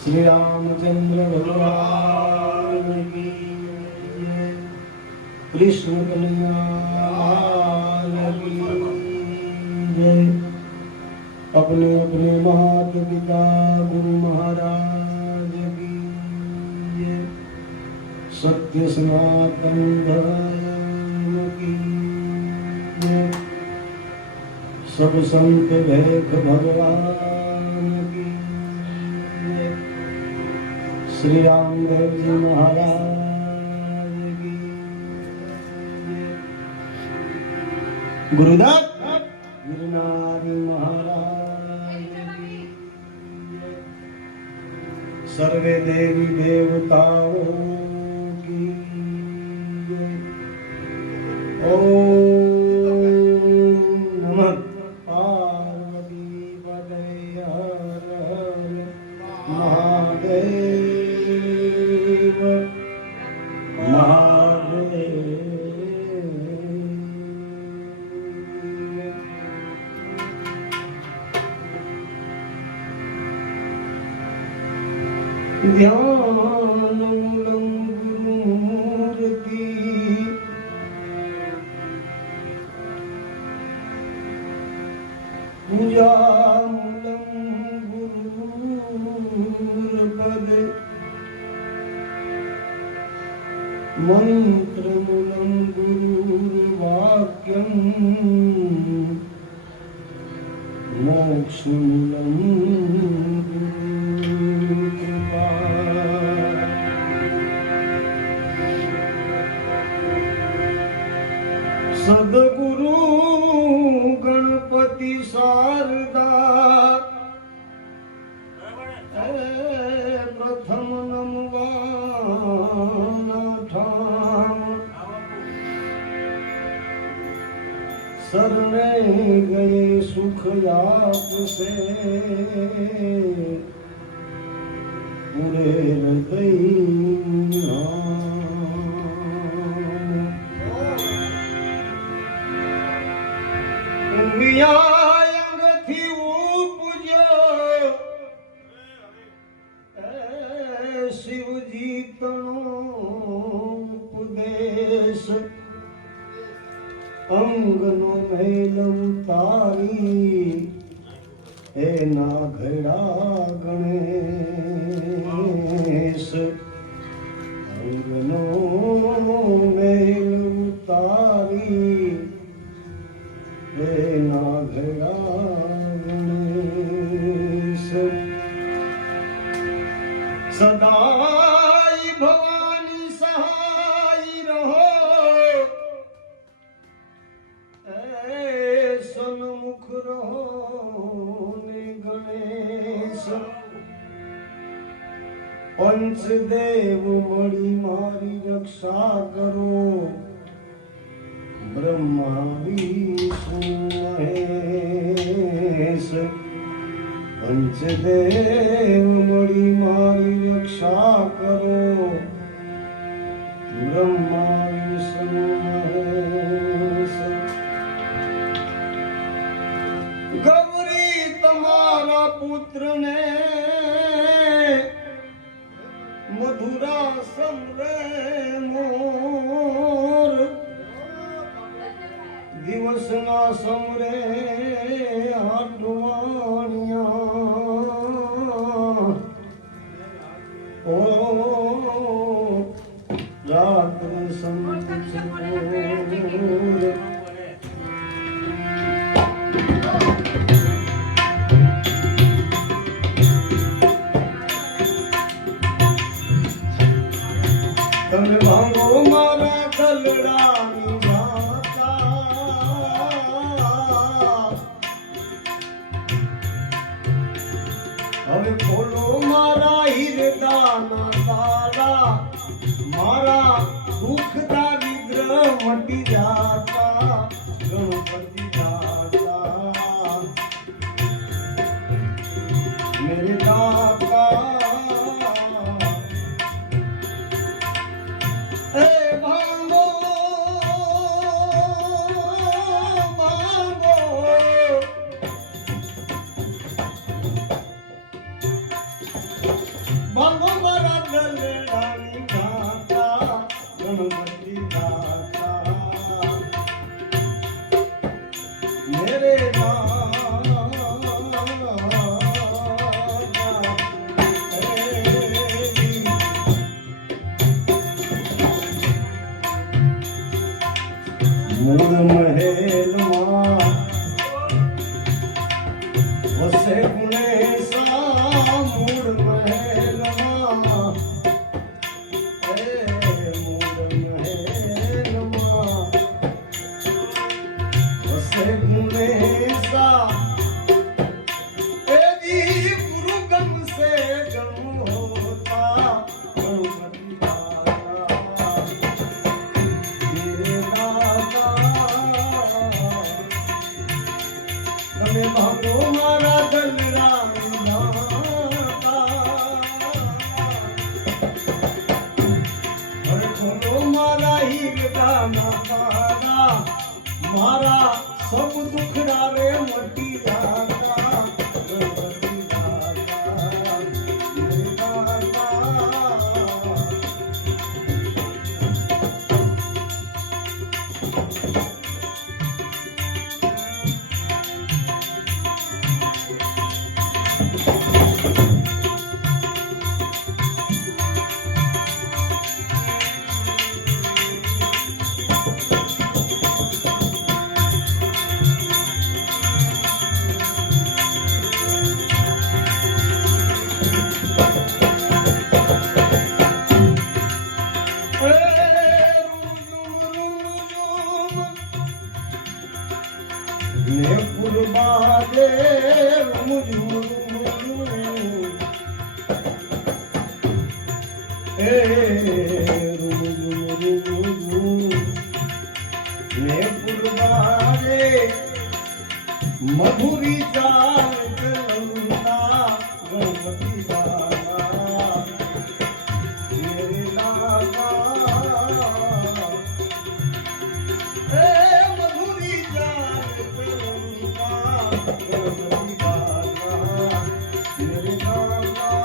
श्री रामचंद्र भगवान की जय। कृष्ण कन्हैया की जय। अपने अपने माता पिता गुरु महाराज की जय। सत्य सनातन धर्म की जय। सब संत भेख भगवान की जय। श्री रामदेव जी महाराज की जय। गुरुदत्त गिरनार महाराज की जय। सर्वे देवी देवताओं की जय। ओम नमः पार्वती पते हर हर महादेव महादेव। ध्यानमूलं गुरुमूर्ति पूजामूलं गुरुपदे मंत्रमूलं गुरुर्वाक्यं मोक्षमूलं गुरुकृपा। सद्गुरु गणपति शारदा प्रथम नमवाना ठाम। शरणे गए सुख आपसे पूरे हृदय અંગથી ઉપજો શિવજી તણો ઉપદેશ અંગનો મેલ ઉતારી એના ઘડા ગણેશ અંગનો મેલ ઉતારી એના ઘડા ગણેશ। સદાય ભવાની સહાય રહો સન્મુખ રહો ને ગણેશ। પંચદેવ મળી મારી રક્ષા કરો ब्रह्मा विष्णु महेश। पंचदेव मणि मारी रक्षा करो ब्रह्मा विष्णु महेश। गौरी तुम्हारा पुत्र ने मधुरा समरे मोर દિવસના સમરે હાટવાણિયા ઓ રાત્રે સંતોર। તમે ભાંગો મારા કલડાની હવે ખોલો મારા હિરદાના તારા મારા દુઃખ દારિદ્ર મટી જાતા ગણપતિ દાતા મેરે દાતા। એ ભાંગો ભાંગો મૂળ મહેલમાં વસે ગુણેશા મૂળ મહેલમાં મૂળ મહેલમાં વસે ગુણેશા એવી ગુરુ ગમશે ગમ હોતા ગણપતિ દાતા તમે ભાગો મારા દલરામ ખોલો મારા હીરદાના તારા મારા સબ દુખડા રે મટી દાતા ગણપતિ દાતા હરે દાતા ને પુરબાદે રૂમ રૂમ એ રૂમ રૂમ ને પુરબાદે મધુરી ચાલ ચલંતા ગણપતિ દાતા મેરે દાતા એ મધુરી ચાલ ચલંતા ગણપતિ દાતા મેરે દાતા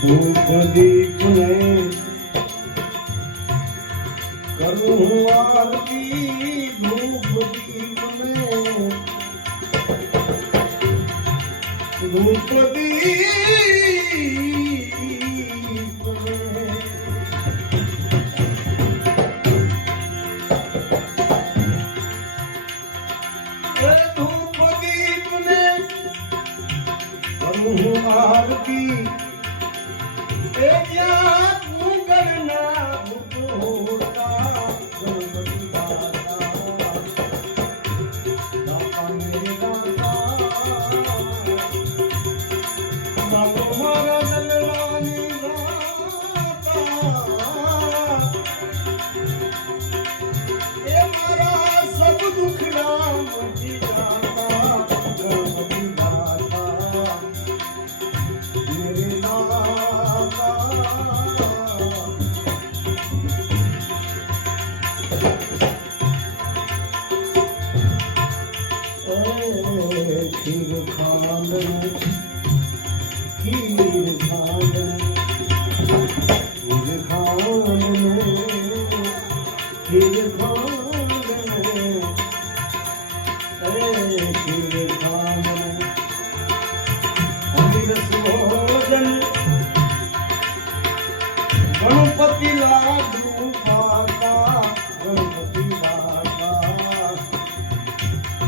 ધૂપ દીપ ને કરું આરતી ધૂપ દીપ ને ધૂપ દીપ ને ધૂપ દીપ ને કરું આરતી એ જ્યાં તું કરના હોતા ગણપતિ દાતા દાતા મેરે દાતા બાબો મારા દલરાની દાતા એ મારા સબ દુખડા મટી જાતા ગણપતિ દાતા મેરે દાતા ખીર ખાંડ ખીર ખાંડ ખીર ખાંડ ખીર ખાંડ ખીર ખાંડ અમીરસ ભોજન ગણપતિ લાડુ પાતા ગણપતિ દાતા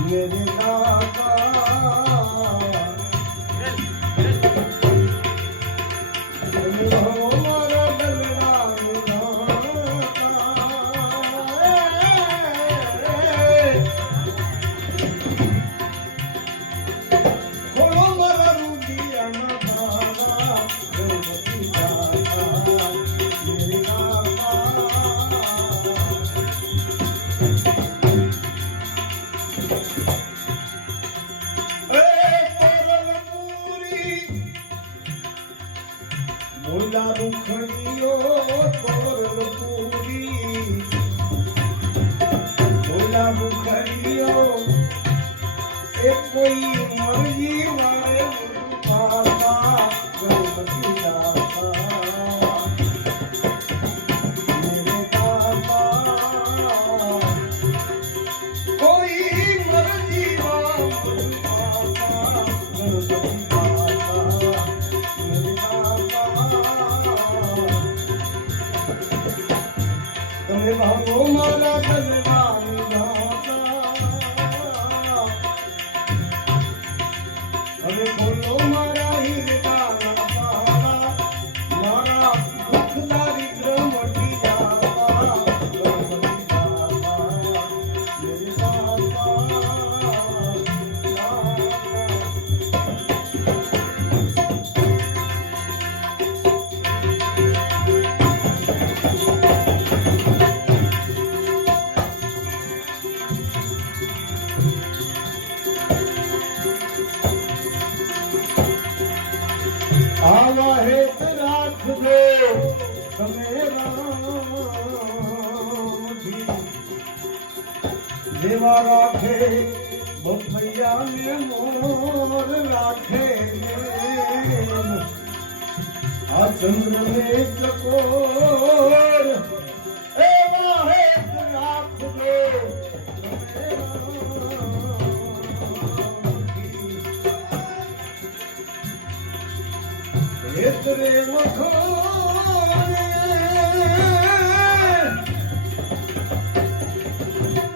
મેરે દાતા પૂરી ભોલા મુખડીઓ એ કોઈ મરજી વાળે બાપા ગણપતિ દાતા મેરે બાપા કોઈ મરજી વાળે બાપા ગણપતિ દાતા મેરે બાપા તમે ભાગો મારા ધનવાન હવે બોલો મારા હીરકાના પારા મારા દુઃખ દારિદ્ર મટી જાવા ગણપતિ બાપા મેરે બાપા આવા હેત રાખજો તમે રામજી દેવા રાખે બફૈયા ને મોર રાખે આ ચંદ્ર ને ચકોર એવા હેત રાખજો એતરે વખોને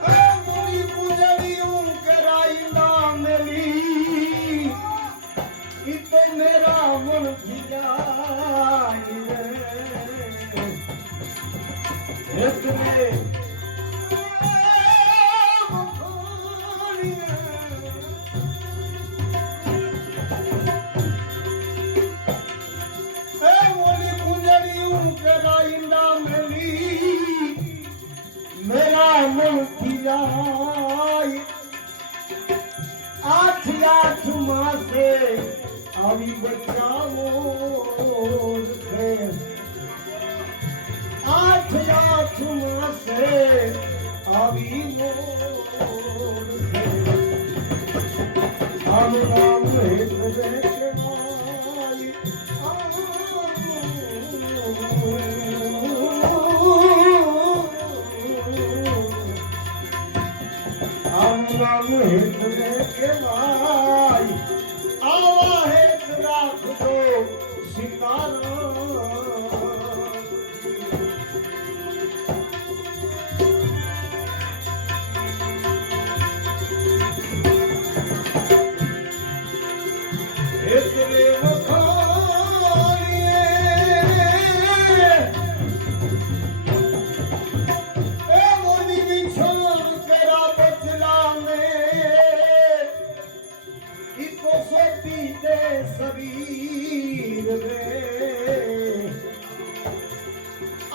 આ મોરી પૂજડીયું કરાઈ નામલી ઈ તો મેરા મન જીજાય રે એતરે मेरा मन खिलाए आठ आठ मासे આવી બચાવો આઠ આઠ માસે આવી મોર આમ રામ હેત દેખવાય રામ હેત દેખવાય આવા હેત રાખજો સીતારામ એતરે વખાણીએ એ મોની વિછોડ કરા બચલા મે ઈ તો સોટી દે શરીર રે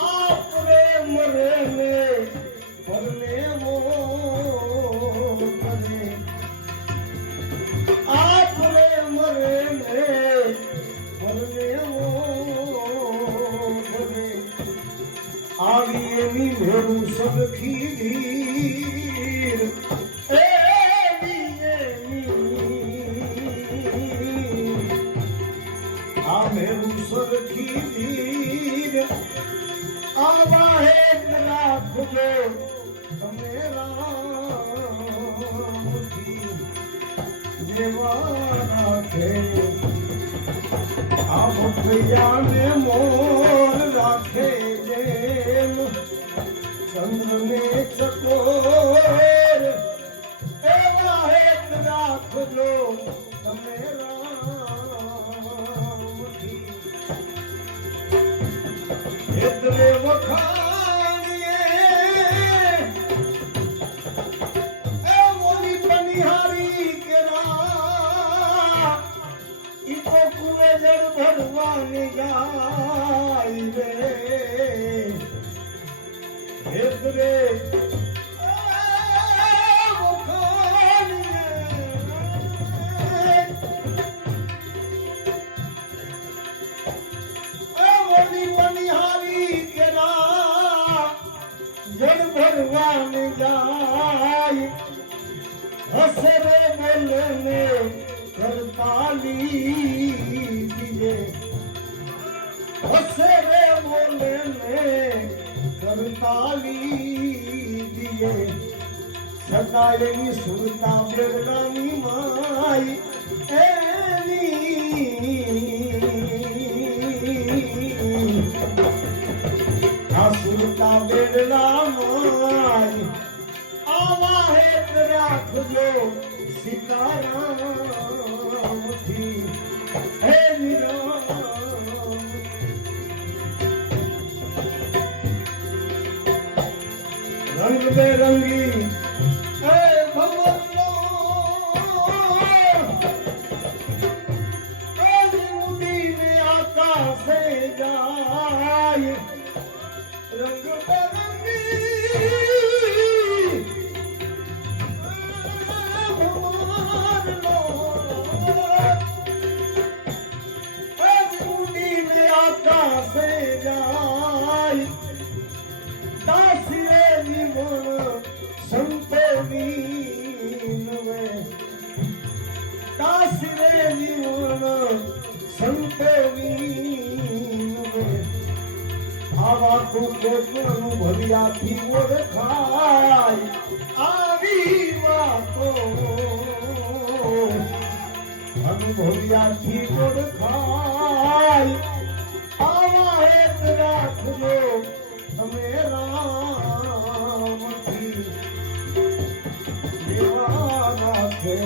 આપરે મરે ને પરને વો કરે આપરે મરે ને પરને વો કરે આવી એની મેરું સદખી ધીર આ મેરું સદખી ધીર આવા હેત રાખજો તમે રામજી દેવા રાખે આ ભૈયાને મોર રાખે જેમ ચંદ્રને ચકોર એવા હેત રાખજો તમે રામજી એતરે વખાણીએ એ મોની બનિહારી કેરા ઈ તો કુવે જળ ભરવાની જાય રે એતરે વખાણીએ મોની બનિહારી હસે રે બોલને કરતાલી દીજે હસે રે બોલને કરતાલી દીજે સદાયની સુરતા બેગડાની માઈ એની આ સુરતા બેગડા માઈ આવા હેત રાખજો સીતારામથી હે નિરામ રંગ બેરંગી હે ભગવતનો ઉડીને આકાશે જાય રંગ આવા કુકનું ભલિયાથી ઓળખાય આવી વાતો અનુભવ્યાથી ઓળખાય આવા હેત રાખજો તમે રામથી દેવા રાખે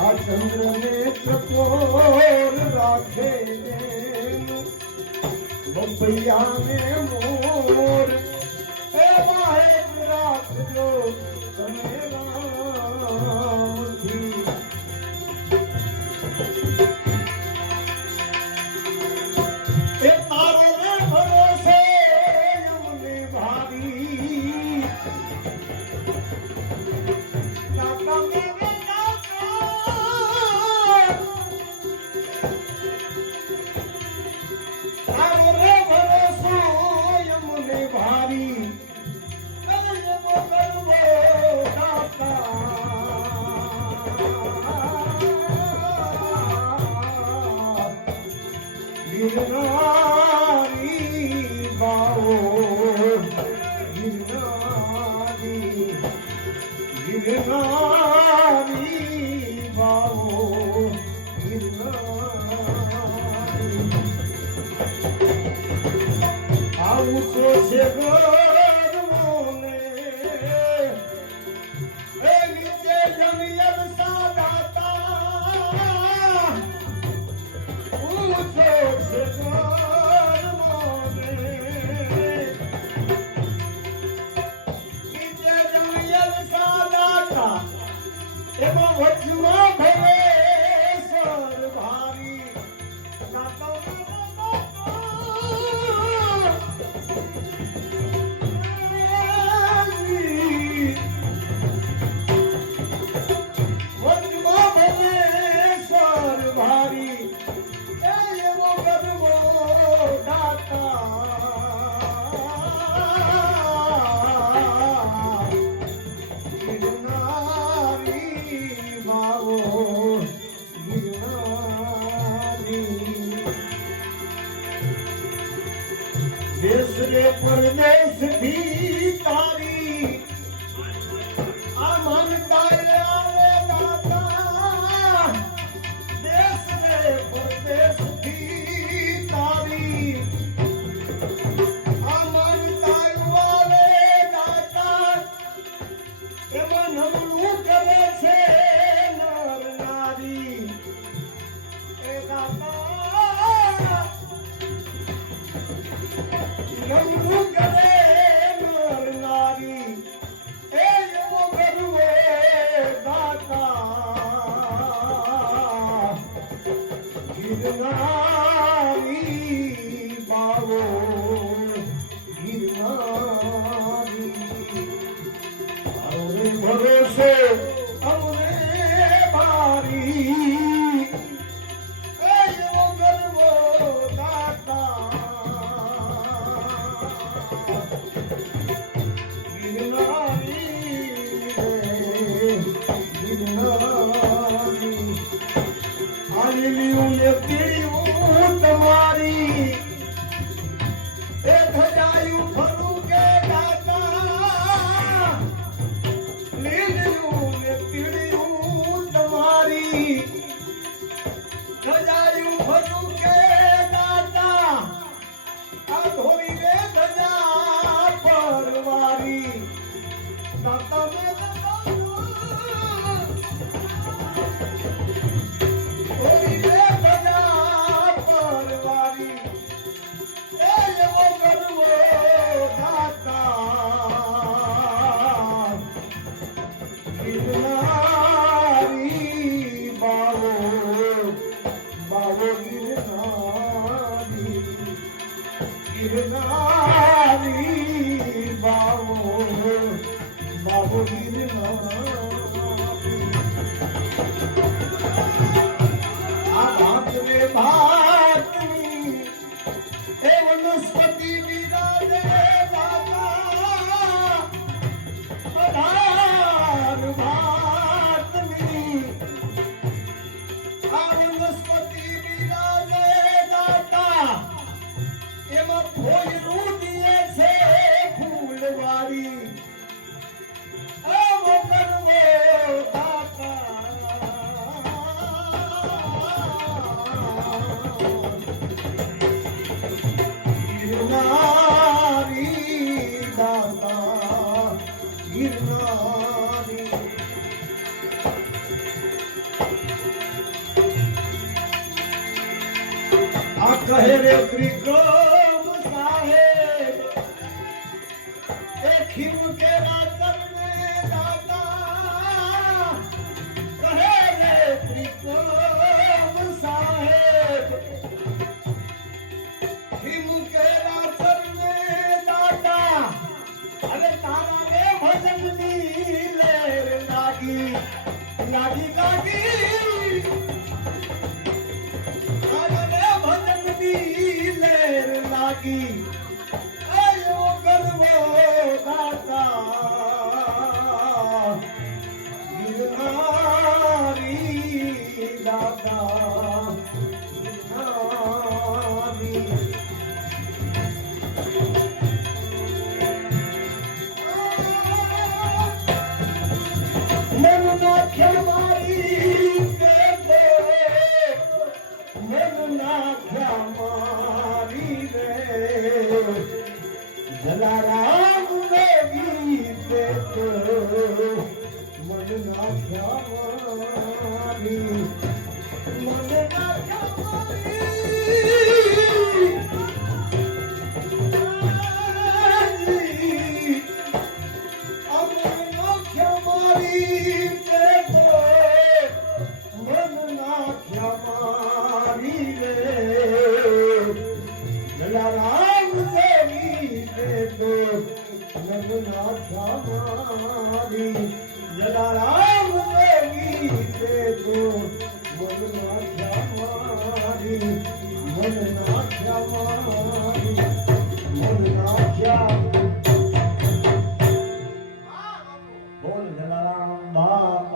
આ ચંદ્રને ચકોર રાખે બપૈયાને મોર એવા હેત રાખજો તમે રામથી એ તારો રે ભરોસે અમને ભારી કાકા મેરે તારો રે ભરોસો અમને ભારી અરે કરવો કાકા ગિરનારી બાવો ગિરનારી બાવો ગિરનારી આવું તો છે ગરમોને એ નીચે જમિયર સાદાતા ઊંચો છે ગરમોને નીચે જમિયર સાદાતા એમાં વચમાં ભરે સર ભારી देश रे परदेश भी तारी अमन दयाले दाता देश रे परदेश भी तारी अमन दयाले दाता एमन हमलू करे छे नर नारी ए दाता નમવું કરે નર નારી એ એવો કરવો દાતા ગિરનારી બાવો ગિરનારી અરે ભરોસે અમને ભારી એ એવો કરવો દાતા ગિરનારી આલીલિયું ને પીળિયું તમારી એ ધજાયું ફરું કે દાતા લીલિયું ને પીળિયું તમારી ધજાયું ફરું કે દાતા આ ધોરી રે ધજા પરવારી દાતા મે કહે રે ત્રિકોમ સાહેબ એ ખીમ કે રાતર ને દાદા કહે રે ત્રિકોમ સાહેબ ખીમ કે રાતર ને દાદા અરે તારા રે ભજન ની લેર લાગી લાગી લાગી લેર લાગી આયો કરવો દાતા ગિરનારી દાતા ગિરનારી મન નાખ્યા મારી મન નાખ્યા મારી રે જલારામ ને ગીતે મન નાખ્યા મારી મન નાખ્યા મારી અમર નાખ્યા મારી મન નાખ્યા મારી જલારામ દેવી દેતો નગનાથા મારી જલારામ દેવી દેતો મનનાથા મારી મનનાથા મારી મનનાથા બોલ જલારામ બા